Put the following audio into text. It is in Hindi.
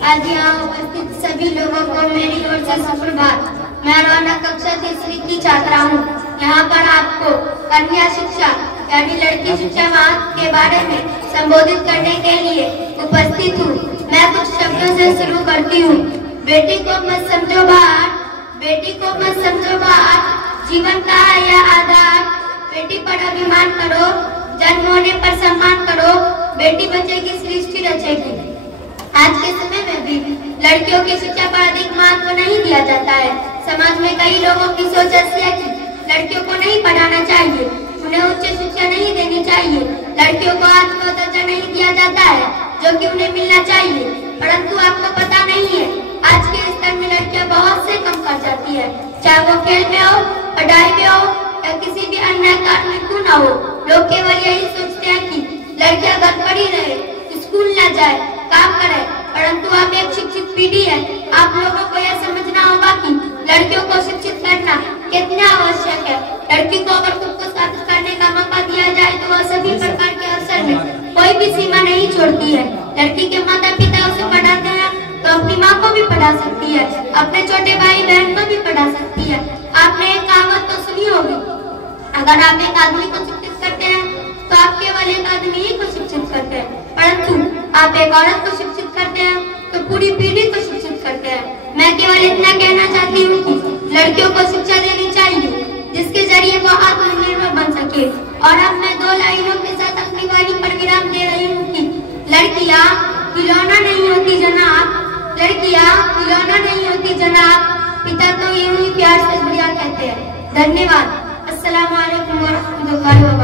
आज यहाँ उपस्थित सभी लोगों को मेरी ओर से सुप्रभात। मैं रौनक कक्षा तीसरी की छात्रा हूँ। यहाँ पर आपको कन्या शिक्षा यानी लड़की शिक्षा के बारे में संबोधित करने के लिए उपस्थित हूँ। मैं कुछ शब्दों से शुरू करती हूँ। बेटी को मत समझो बाहर, बेटी को मत समझो बाहर, जीवन का है यह आधार। बेटी पर अभिमान करो, जन्म होने पर सम्मान करो, बेटी बचेगी सृष्टि रचेगी। आज के समय में भी लड़कियों की शिक्षा पर अधिक महत्व नहीं दिया जाता है। समाज में कई लोगों की सोच ऐसी है कि लड़कियों को नहीं पढ़ाना चाहिए, उन्हें उच्च शिक्षा नहीं देनी चाहिए, लड़कियों को आज वो दर्जा नहीं दिया जाता है जो कि उन्हें मिलना चाहिए। परंतु आपको पता नहीं है, आज के स्तर में लड़कियां बहुत से कम कर जाती है, चाहे वो खेल में हो, पढ़ाई में हो या किसी भी अन्य कार्य में क्यों न हो। लोग केवल यही सोचते हैं कि लड़कियां घर पर ही रहे, स्कूल न जाए, काम करे। परंतु आप एक शिक्षित पीढ़ी है, आप लोगों को यह समझना होगा कि लड़कियों को शिक्षित करना कितना आवश्यक है। लड़की को अगर खुद को साबित करने का मौका दिया जाए तो वह सभी प्रकार के अवसर में कोई भी सीमा नहीं छोड़ती है। लड़की के माता पिता उसे पढ़ाते हैं तो अपनी माँ को भी पढ़ा सकती है, अपने छोटे भाई बहन को भी पढ़ा सकती है। आपने एक कहावत तो सुनी होगी, अगर आप एक आदमी को शिक्षित करते हैं तो आप केवल एक आदमी ही को शिक्षित करते हैं, परंतु आप एक औरत को शिक्षित करते हैं तो पूरी पीढ़ी को शिक्षित करते हैं। मैं केवल इतना कहना चाहती हूँ कि लड़कियों को शिक्षा देनी चाहिए जिसके जरिए वो आत्मनिर्भर बन सके। और अब मैं 2 लाइनों के साथ अपनी वाणी पर विराम दे रही हूँ कि लड़कियाँ खिलौना नहीं होती जनाब, लड़कियाँ खिलौना नहीं होती जनाब, पिता तो यूं ही प्यार से बुढ़िया कहते हैं। धन्यवाद। अस्सलाम वालेकुम व रहमतुल्लाहि व बरकातहू।